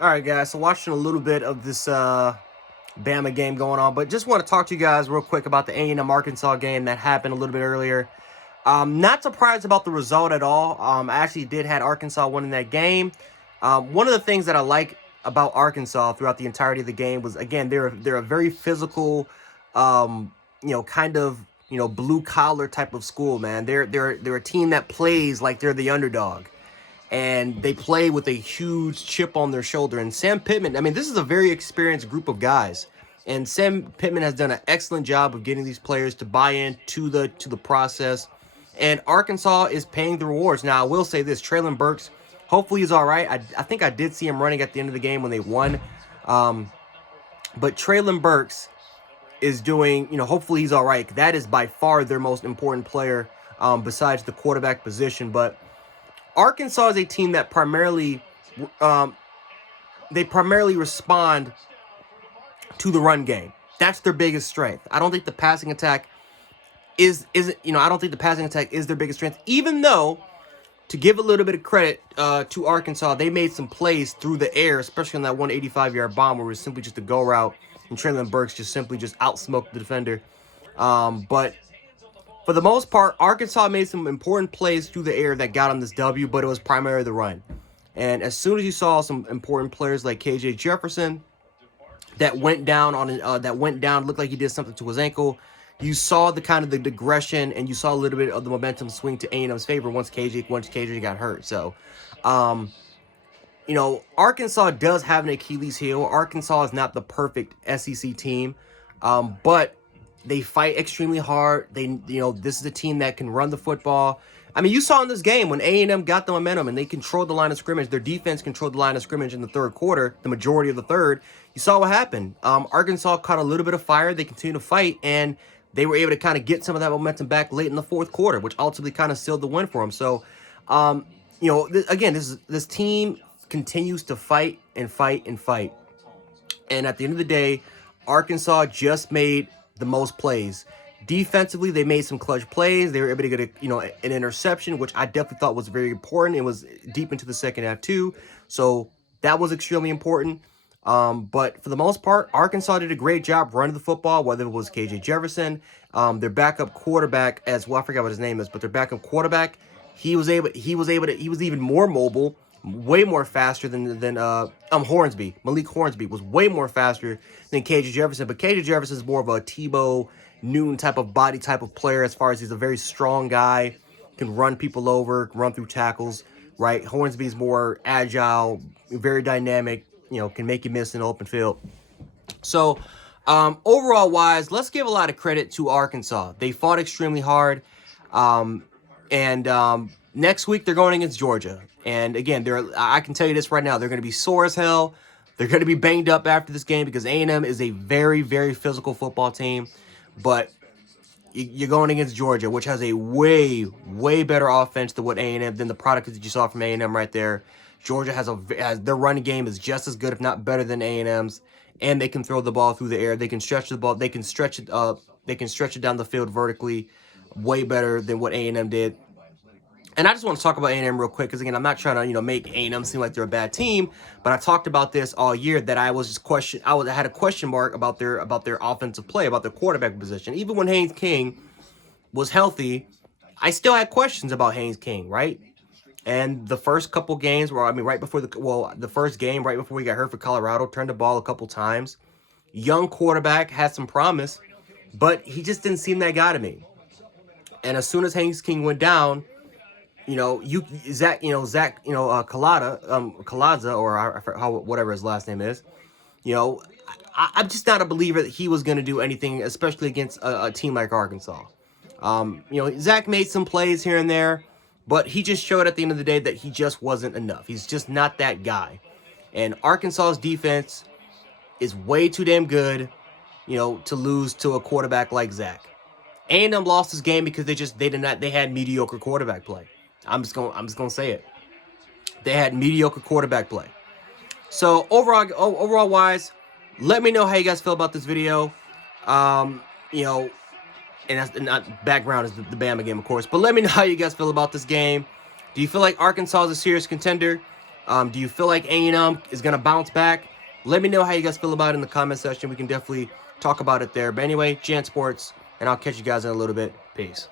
All right, guys. So watching a little bit of this Bama game going on, but just want to talk to you guys real quick about the A&M Arkansas game that happened a little bit earlier. Not surprised about the result at all. I actually did had Arkansas winning that game. One of the things that I like about Arkansas throughout the entirety of the game was, again, they're a very physical, kind of blue collar type of school. Man, they're a team that plays like they're the underdog, and they play with a huge chip on their shoulder. And Sam Pittman, I mean, this is a very experienced group of guys, and Sam Pittman has done an excellent job of getting these players to buy in to the process. And Arkansas is paying the rewards. Now, I will say this: Traylon Burks, hopefully he's all right. I think I did see him running at the end of the game when they won. But Traylon Burks is doing, hopefully he's all right. That is by far their most important player, besides the quarterback position. But Arkansas is a team that um, primarily respond to the run game. That's their biggest strength. I don't think the passing attack I don't think the passing attack is their biggest strength. Even though, to give a little bit of credit to Arkansas, they made some plays through the air, especially on that 185-yard bomb where it was simply just a go route, and Traylon Burks just simply just outsmoked the defender. But for the most part, Arkansas made some important plays through the air that got them this W, but it was primarily the run. And as soon as you saw some important players like KJ Jefferson that went down, looked like he did something to his ankle, you saw the kind of the digression, and you saw a little bit of the momentum swing to A&M's favor once KJ got hurt. So, Arkansas does have an Achilles heel. Arkansas is not the perfect SEC team, but they fight extremely hard. This is a team that can run the football. I mean, you saw in this game when A&M got the momentum and they controlled the line of scrimmage. Their defense controlled the line of scrimmage in the third quarter, the majority of the third. You saw what happened. Arkansas caught a little bit of fire. They continued to fight, and they were able to kind of get some of that momentum back late in the fourth quarter, which ultimately kind of sealed the win for them. So, again, this team continues to fight and fight and fight. And at the end of the day, Arkansas just made the most plays. Defensively, they made some clutch plays. They were able to get an interception, which I definitely thought was very important. It was deep into the second half too, so that was extremely important. But for the most part, Arkansas did a great job running the football, whether it was KJ Jefferson, their backup quarterback as well. I forgot what his name is, but their backup quarterback, he was even more mobile, way more faster than Hornsby. Malik Hornsby was way more faster than KJ Jefferson, but KJ Jefferson is more of a Tebow Newton type of body type of player, as far as he's a very strong guy, can run people over, run through tackles, right? Hornsby's more agile, very dynamic, can make you miss in the open field. So, overall wise, let's give a lot of credit to Arkansas. They fought extremely hard. Next week they're going against Georgia. And again, I can tell you this right now, they're going to be sore as hell. They're going to be banged up after this game because A&M is a very, very physical football team. But you're going against Georgia, which has a way, way better offense than the product that you saw from A&M right there. Georgia has their running game is just as good, if not better, than A&M's, and they can throw the ball through the air. They can stretch the ball. They can stretch it up. They can stretch it down the field vertically, way better than what A&M did. And I just want to talk about A&M real quick because, again, I'm not trying to make A&M seem like they're a bad team, but I talked about this all year that I had a question mark about their offensive play, about their quarterback position. Even when Haynes King was healthy, I still had questions about Haynes King, right? And the first couple games, the first game right before we got hurt for Colorado, turned the ball a couple times. Young quarterback, had some promise, but he just didn't seem that guy to me. And as soon as Haynes King went down, Zach Kalaza, or whatever his last name is, I'm just not a believer that he was going to do anything, especially against a team like Arkansas. Zach made some plays here and there, but he just showed at the end of the day that he just wasn't enough. He's just not that guy. And Arkansas's defense is way too damn good, to lose to a quarterback like Zach. A&M lost this game because they had mediocre quarterback play. I'm just gonna say it. They had mediocre quarterback play. So overall wise, let me know how you guys feel about this video. And not background is the Bama game, of course. But let me know how you guys feel about this game. Do you feel like Arkansas is a serious contender? Do you feel like A&M is going to bounce back? Let me know how you guys feel about it in the comment section. We can definitely talk about it there. But anyway, Jan Sports, and I'll catch you guys in a little bit. Peace.